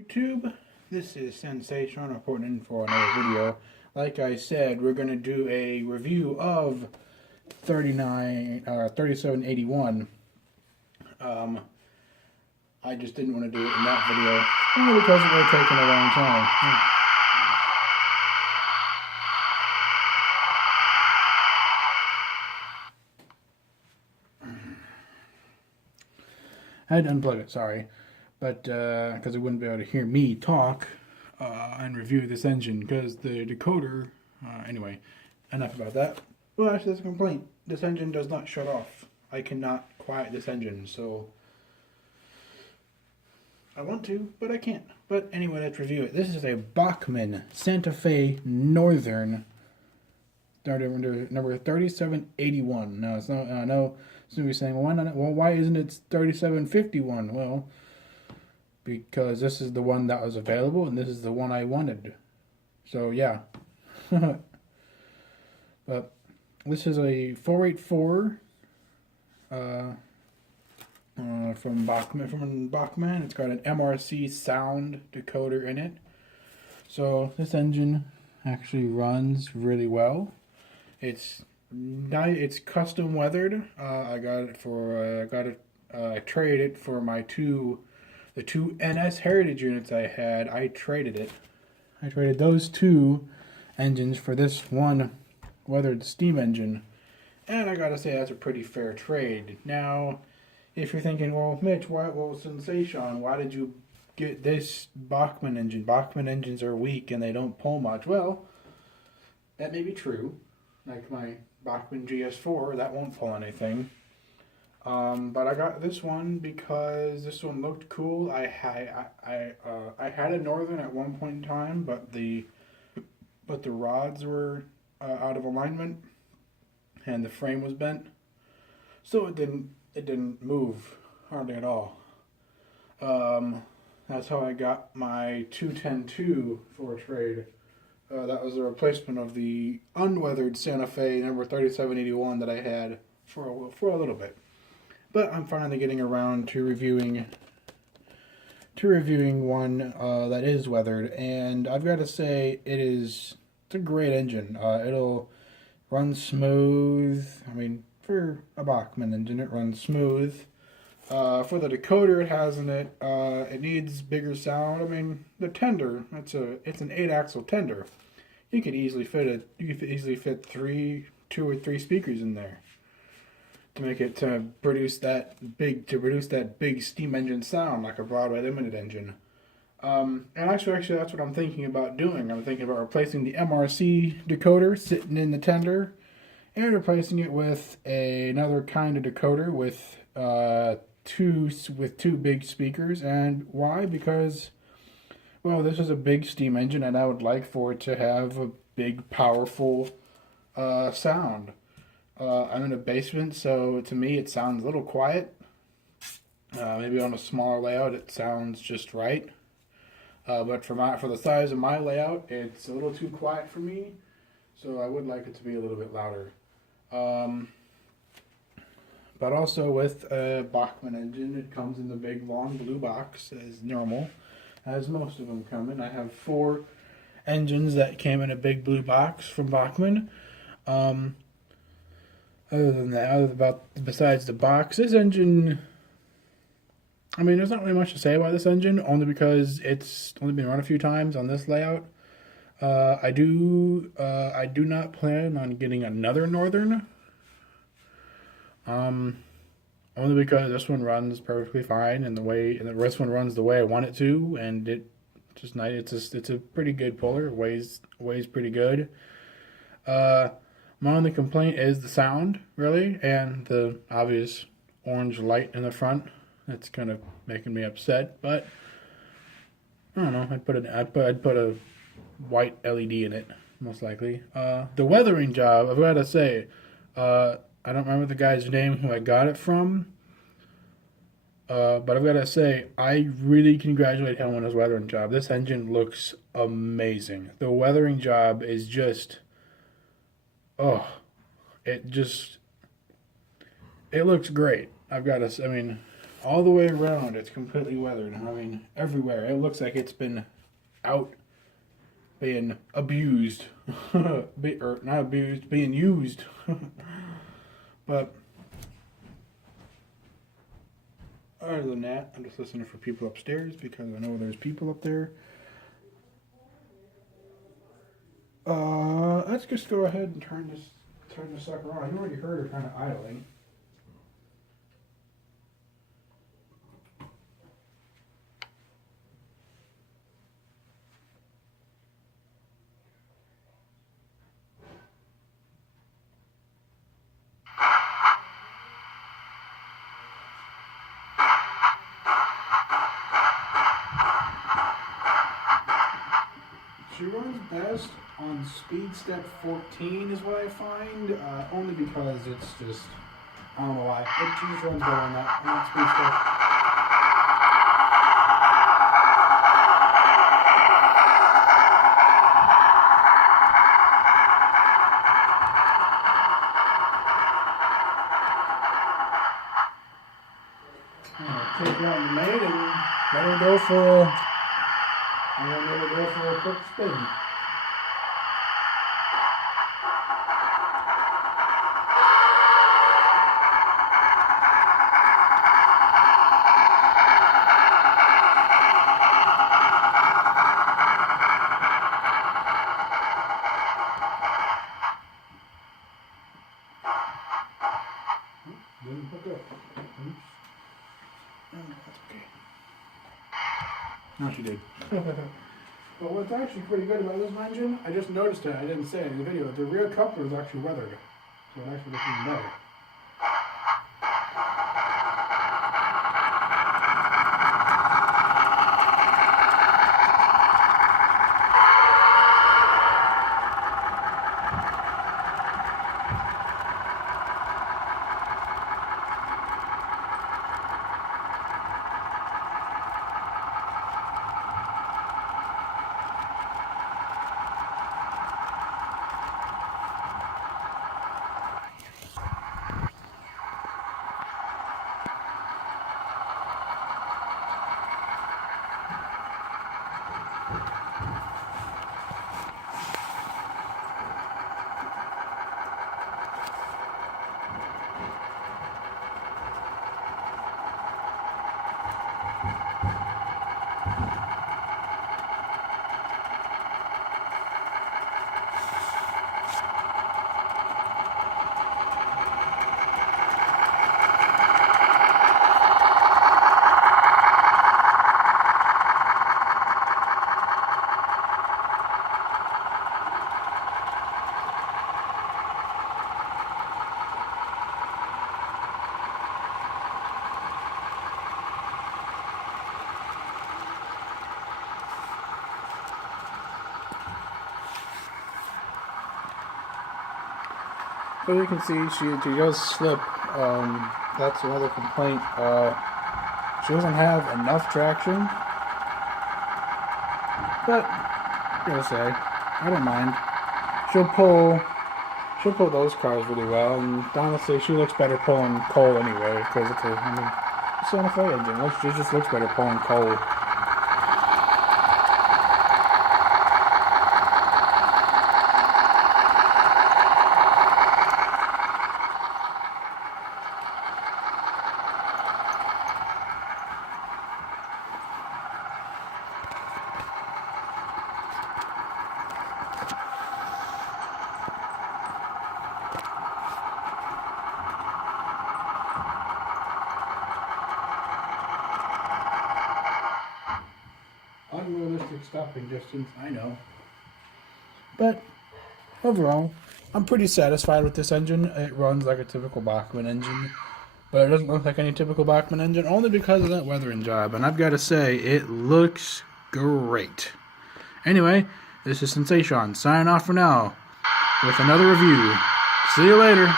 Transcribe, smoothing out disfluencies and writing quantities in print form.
YouTube, this is Sensation reporting in for another video. Like I said, we're going to do a review of 3781. I just didn't want to do it in that video, only because it would have taken a long time. I had to unplug it, sorry. But because it wouldn't be able to hear me talk and review this engine, because the decoder, anyway, enough about that. Well, actually, that's a complaint. This engine does not shut off. I cannot quiet this engine, so I want to, but I can't. But anyway, let's review it. This is a Bachmann Santa Fe Northern, started under number 3781. Now, it's not, I know some of you are saying, well, why isn't it 3751? Well, because this is the one that was available and this is the one I wanted. So yeah. But this is a 484 from Bachmann. It's got an MRC sound decoder in it. So this engine actually runs really well. It's custom weathered. I traded it for the two NS Heritage units I had. I traded those two engines for this one weathered steam engine, and I gotta say that's a pretty fair trade. Now, if you're thinking, well, Mitch, Sensation, why did you get this Bachmann engine? Bachmann engines are weak and they don't pull much. Well, that may be true. Like my Bachmann GS4, that won't pull anything. But I got this one because this one looked cool. I had a Northern at one point in time, but the rods were out of alignment and the frame was bent, so it didn't move hardly at all. That's how I got my 210-2 for a trade. That was a replacement of the unweathered Santa Fe number 3781 that I had for a little bit. But I'm finally getting around to reviewing one that is weathered, and I've got to say it's a great engine. It'll run smooth. I mean, for a Bachmann engine, it runs smooth. For the decoder it has in it, it needs bigger sound. I mean, the tender, it's an 8-axle tender. You could easily fit 2 or 3 speakers in there to produce that big steam engine sound like a Broadway Limited engine. And actually that's what I'm thinking about doing. I'm thinking about replacing the MRC decoder sitting in the tender and replacing it with another kind of decoder with two big speakers. And why? Because, well, this is a big steam engine and I would like for it to have a big, powerful sound. I'm in a basement, so to me it sounds a little quiet. Maybe on a smaller layout it sounds just right. But for the size of my layout, it's a little too quiet for me. So I would like it to be a little bit louder. But also with a Bachmann engine, it comes in the big long blue box as normal, as most of them come in. I have 4 engines that came in a big blue box from Bachmann. Other than that, besides the box, this engine, I mean, there's not really much to say about this engine, only because it's only been run a few times on this layout. I do not plan on getting another Northern, only because this one runs perfectly fine, and this one runs the way I want it to, and it's a pretty good puller. It weighs pretty good. My only complaint is the sound, really, and the obvious orange light in the front. That's kind of making me upset, but I don't know. I'd put a white LED in it, most likely. The weathering job, I've got to say, I don't remember the guy's name who I got it from, but I've got to say, I really congratulate him on his weathering job. This engine looks amazing. The weathering job is just... it looks great. I mean, all the way around, it's completely weathered. I mean, everywhere. It looks like it's been out being abused. Or not abused, being used. But other than that, I'm just listening for people upstairs because I know there's people up there. Let's just go ahead and turn this sucker on. You already heard her kind of idling. She runs best on speed step 14 is what I find, only because it's just, I don't know why, she just runs better on that speed step. I'm going to take her on the maid and let her go for a quick spin. Didn't hook up. Oops. That's okay. No, she did. But what's actually pretty good about this engine, I just noticed it, I didn't say it in the video, the rear coupler is actually weathered. So it actually looks even better. So you can see she does slip. That's another complaint. She doesn't have enough traction. But I'm gonna say, I don't mind. She'll pull those cars really well, and honestly, she looks better pulling coal anyway, because it's a Santa Fe engine. She just looks better pulling coal. Unrealistic stopping distance, I know. But overall, I'm pretty satisfied with this engine. It runs like a typical Bachmann engine, but it doesn't look like any typical Bachmann engine, only because of that weathering job. And I've got to say, it looks great. Anyway, this is Sensation, signing off for now with another review. See you later.